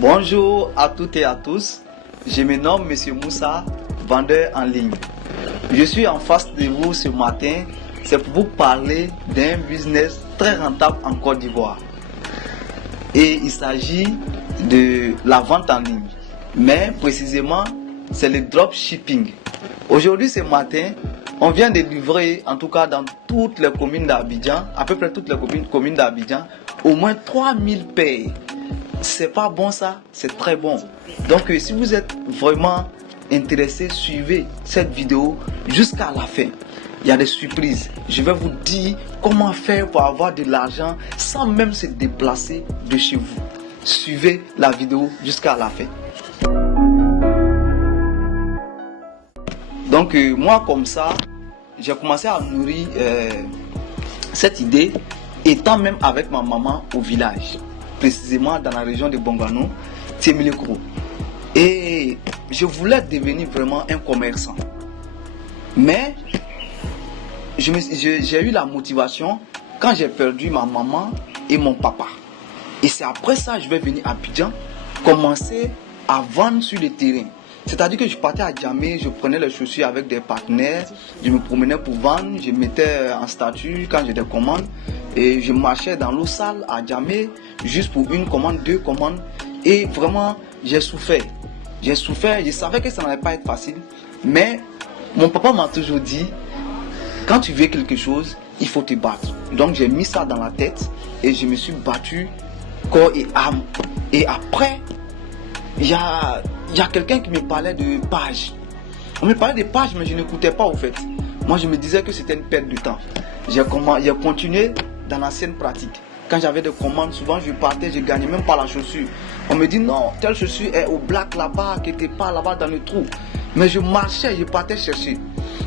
Bonjour à toutes et à tous, je me nomme Monsieur Moussa, vendeur en ligne. Je suis en face de vous ce matin, c'est pour vous parler d'un business très rentable en Côte d'Ivoire. Et il s'agit de la vente en ligne, mais précisément c'est le dropshipping. Aujourd'hui ce matin, on vient de livrer, en tout cas dans toutes les communes d'Abidjan, à peu près toutes les communes d'Abidjan, au moins 3000 paires. C'est pas bon ça, c'est très bon. Donc si vous êtes vraiment intéressé, suivez cette vidéo jusqu'à la fin. Il y a des surprises. Je vais vous dire comment faire pour avoir de l'argent sans même se déplacer de chez vous. Suivez la vidéo jusqu'à la fin. Donc moi comme ça, j'ai commencé à nourrir cette idée étant même avec ma maman au village, précisément dans la région de Bongano, Tiemilekro. Et je voulais devenir vraiment un commerçant. Mais j'ai eu la motivation quand j'ai perdu ma maman et mon papa. Et c'est après ça que je vais venir à Abidjan, commencer à vendre sur le terrain. C'est-à-dire que je partais à Djamé, je prenais les chaussures avec des partenaires, je me promenais pour vendre, je mettais en statut quand j'ai des commandes et je marchais dans l'eau sale à Djamé juste pour une commande, deux commandes. Et vraiment, j'ai souffert. Je savais que ça n'allait pas être facile, mais mon papa m'a toujours dit, quand tu veux quelque chose, il faut te battre. Donc j'ai mis ça dans la tête et je me suis battu corps et âme. Et après, il y a quelqu'un qui me parlait de pages. On me parlait de pages, mais je n'écoutais pas au fait. Moi, je me disais que c'était une perte de temps. J'ai continué dans l'ancienne pratique. Quand j'avais des commandes, souvent je partais, je gagnais même pas la chaussure. On me dit non, telle chaussure est au black là-bas, quelque part là-bas dans le trou. Mais je marchais, je partais chercher.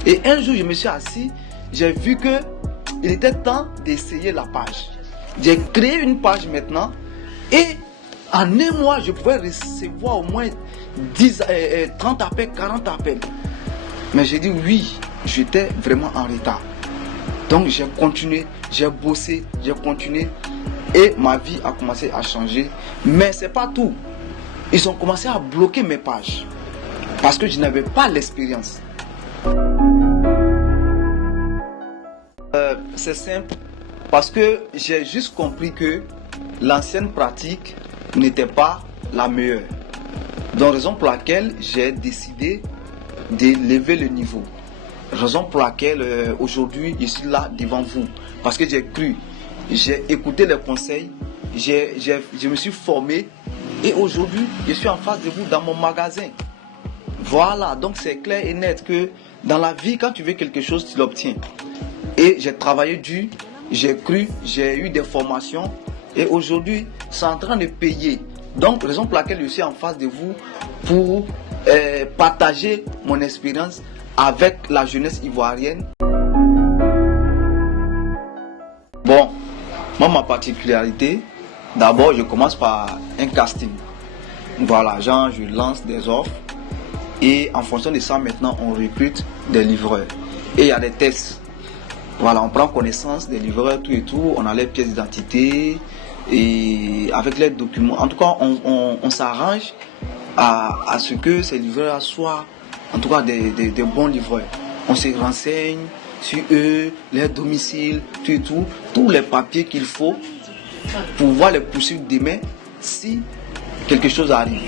Et un jour, je me suis assis, j'ai vu que il était temps d'essayer la page. J'ai créé une page maintenant et en un mois, je pouvais recevoir au moins 30 appels, 40 appels. Mais j'ai dit oui, j'étais vraiment en retard. Donc j'ai continué, j'ai bossé, j'ai continué. Et ma vie a commencé à changer. Mais c'est pas tout. Ils ont commencé à bloquer mes pages. Parce que je n'avais pas l'expérience. C'est simple. Parce que j'ai juste compris que l'ancienne pratique n'était pas la meilleure. Donc raison pour laquelle j'ai décidé de lever le niveau. Raison pour laquelle aujourd'hui je suis là devant vous. Parce que j'ai cru, j'ai écouté les conseils, je me suis formé et aujourd'hui je suis en face de vous dans mon magasin. Voilà, donc c'est clair et net que dans la vie, quand tu veux quelque chose, tu l'obtiens. Et j'ai travaillé dur, j'ai cru, j'ai eu des formations et aujourd'hui c'est en train de payer. Donc raison pour laquelle je suis en face de vous pour partager mon expérience avec la jeunesse ivoirienne. Bon, moi ma particularité, d'abord je commence par un casting. Voilà, genre je lance des offres et en fonction de ça maintenant on recrute des livreurs. Et il y a des tests. Voilà, on prend connaissance des livreurs, tout et tout, on a les pièces d'identité et avec les documents. En tout cas, on s'arrange à ce que ces livreurs soient en tout cas des bons livreurs. On se renseigne sur eux, leur domicile, tout et tout, tous les papiers qu'il faut pour pouvoir les poursuivre demain si quelque chose arrive.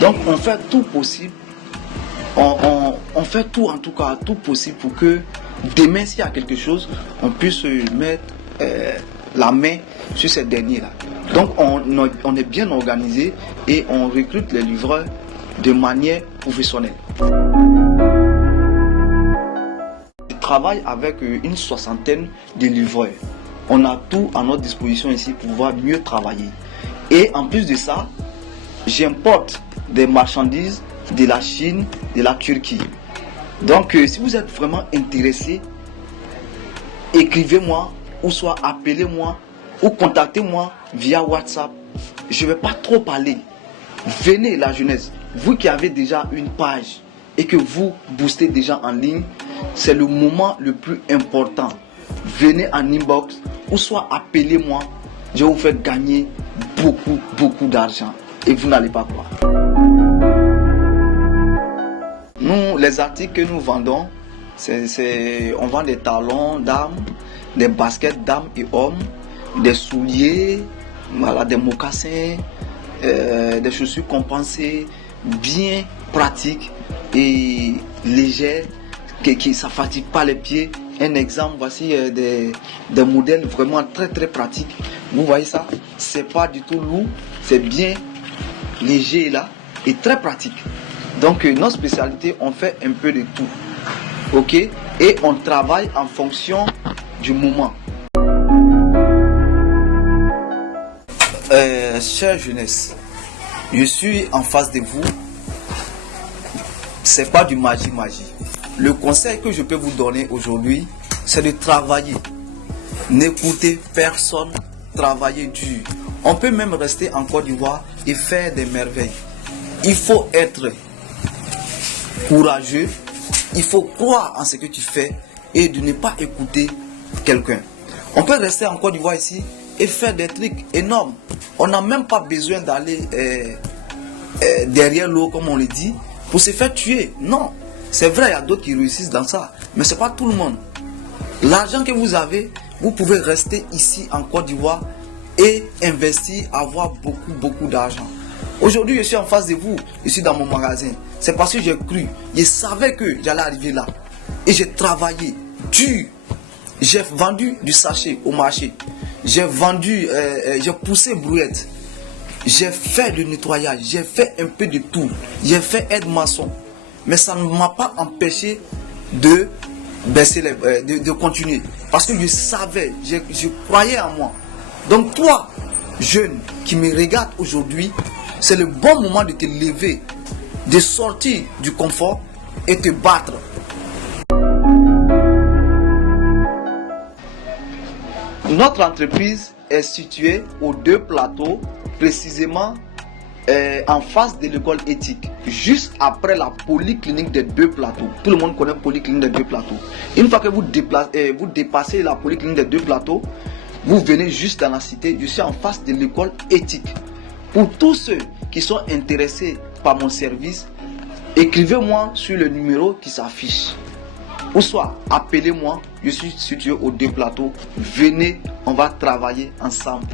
Donc on fait tout possible, on fait tout en tout cas, tout possible pour que demain s'il y a quelque chose, on puisse mettre la main sur ces derniers-là. Donc on est bien organisé et on recrute les livreurs de manière professionnelle. Je travaille avec une soixantaine de livreurs. On a tout à notre disposition ici pour pouvoir mieux travailler. Et en plus de ça, j'importe des marchandises de la Chine, de la Turquie. Donc si vous êtes vraiment intéressé, écrivez-moi ou soit appelez-moi ou contactez-moi via WhatsApp. Je ne vais pas trop parler. Venez la jeunesse. Vous qui avez déjà une page et que vous boostez déjà en ligne, c'est le moment le plus important. Venez en inbox ou soit appelez-moi. Je vais vous faire gagner beaucoup d'argent. et vous n'allez pas croire. Nous, les articles que nous vendons, on vend des talons dames, des baskets dames et hommes, des souliers, voilà, des mocassins, des chaussures compensées, bien pratiques et légères, qui ça fatigue pas les pieds. Un exemple, voici des modèles vraiment très pratiques. Vous voyez ça, c'est pas du tout lourd, c'est bien léger là et très pratique. Donc nos spécialités, on fait un peu de tout, ok, et on travaille en fonction du moment. Chère jeunesse, je suis en face de vous. C'est pas du magie. Le conseil que je peux vous donner aujourd'hui, c'est de travailler. N'écoutez personne, travaillez dur. On peut même rester en Côte d'Ivoire et faire des merveilles. Il faut être courageux, il faut croire en ce que tu fais et de ne pas écouter quelqu'un. On peut rester en Côte d'Ivoire ici et faire des trucs énormes. On n'a même pas besoin d'aller derrière l'eau, comme on le dit, pour se faire tuer. Non, c'est vrai, il y a d'autres qui réussissent dans ça, mais ce n'est pas tout le monde. L'argent que vous avez, vous pouvez rester ici en Côte d'Ivoire et investir, avoir beaucoup d'argent. Aujourd'hui, je suis en face de vous, je suis dans mon magasin. C'est parce que j'ai cru, je savais que j'allais arriver là. Et j'ai travaillé dur. J'ai vendu du sachet au marché. J'ai vendu, j'ai poussé brouette. J'ai fait du nettoyage, j'ai fait un peu de tout. J'ai fait aide-maçon. Mais ça ne m'a pas empêché de baisser de continuer. Parce que je savais, je croyais en moi. Donc toi, jeune qui me regarde aujourd'hui, c'est le bon moment de te lever, de sortir du confort et te battre. Notre entreprise est située aux 2 plateaux, précisément en face de l'école éthique, juste après la polyclinique des 2 plateaux. Tout le monde connaît la polyclinique des 2 plateaux. Une fois que vous dépassez la polyclinique des 2 plateaux, vous venez juste dans la cité, je suis en face de l'école éthique. Pour tous ceux qui sont intéressés par mon service, écrivez-moi sur le numéro qui s'affiche. Ou soit appelez-moi, je suis situé aux 2 plateaux. Venez, on va travailler ensemble